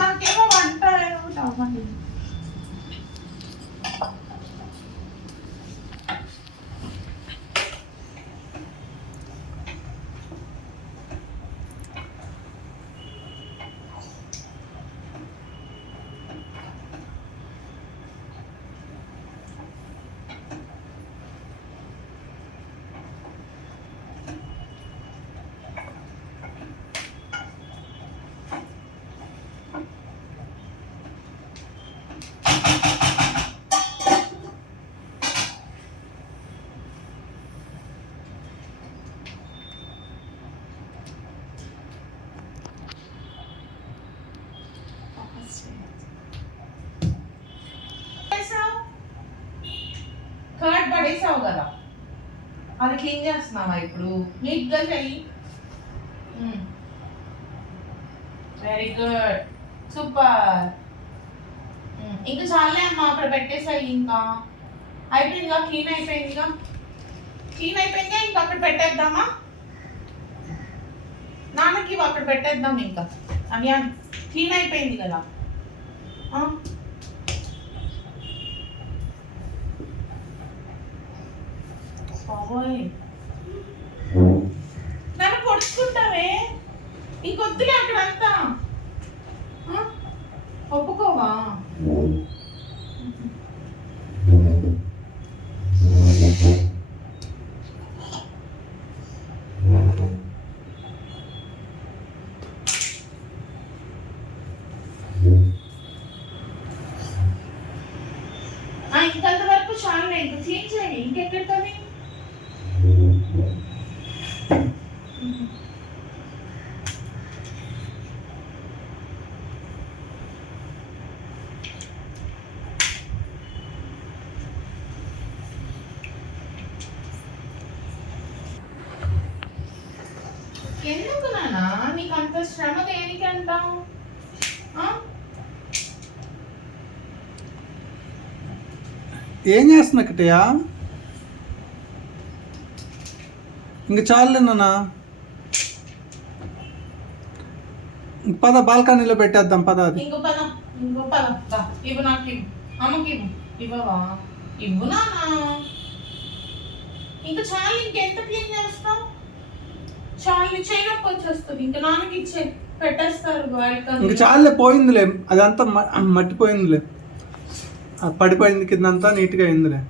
నాకేమో వంట అవ్వండి. కర్డ్ పడేసావు కదా, అది క్లీన్ చేస్తున్నావా ఇప్పుడు? నీట్గా చెయ్యి. Very good, super. ఇంకా చాలే అమ్మా, అక్కడ పెట్టేసాయి. ఇంకా అయిపోయిందిగా, క్లీన్ అయిపోయిందిగా. ఇంకా అక్కడ పెట్టేద్దామా? నాన్నకి అక్కడ పెట్టేద్దాం. ఇంకా అవి క్లీన్ అయిపోయింది కదా. నన్ను పొడుచుకుంటావే, ఇంకొద్దులే అక్కడంతా. ఒప్పుకోవా? ఇంకంత వరకు చాలులే, ఇంకా క్లీన్ చేయండి. ఇంకెక్కడికవి? ఎందుకు నాన్న నీకు అంత శ్రమ దేనికి అంటావు? ఏం చేస్తున్నా కిట్టయ్యా? ఇంక చాలులే నాన్న, పద బాల్కనీలో పెట్టేద్దాం. పద. అది ఇంకో పద. ఇవ్వు, నాకు ఇవ్వు. అమ్మకి ఇవ్వు. ఇవ్వవా? ఇవ్వు నాన్న. ఇంకా చాలు, ఇంకెంత క్లీన్ చేస్తావు? చాలు, చేయనొప్పి వచ్చేస్తుంది. ఇంకా నాన్నకి ఇచ్చే పెట్టేస్తారు. ఇంక చాలులే, పోయిందిలే, అదంతా మట్టిపోయిందిలే, పడిపోయింది కిందంతా, నీట్గా అయిందిలే.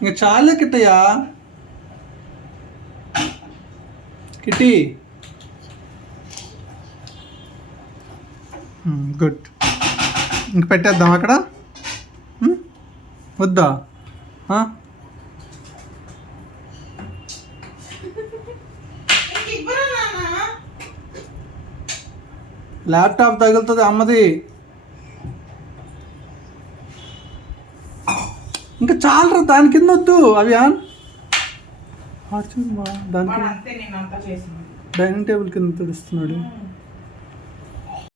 ఇంకా చాలే కిట్టయ్యా. Kitty, good. ఇంక పెట్టేద్దాం అక్కడ. వద్దా? ల్యాప్టాప్ తగులుతుంది అమ్మది. ఇంకా చాలరా, దాని కింద వద్దు. అవి దానికి డైనింగ్ టేబుల్ కింద తుడుస్తున్నాడు.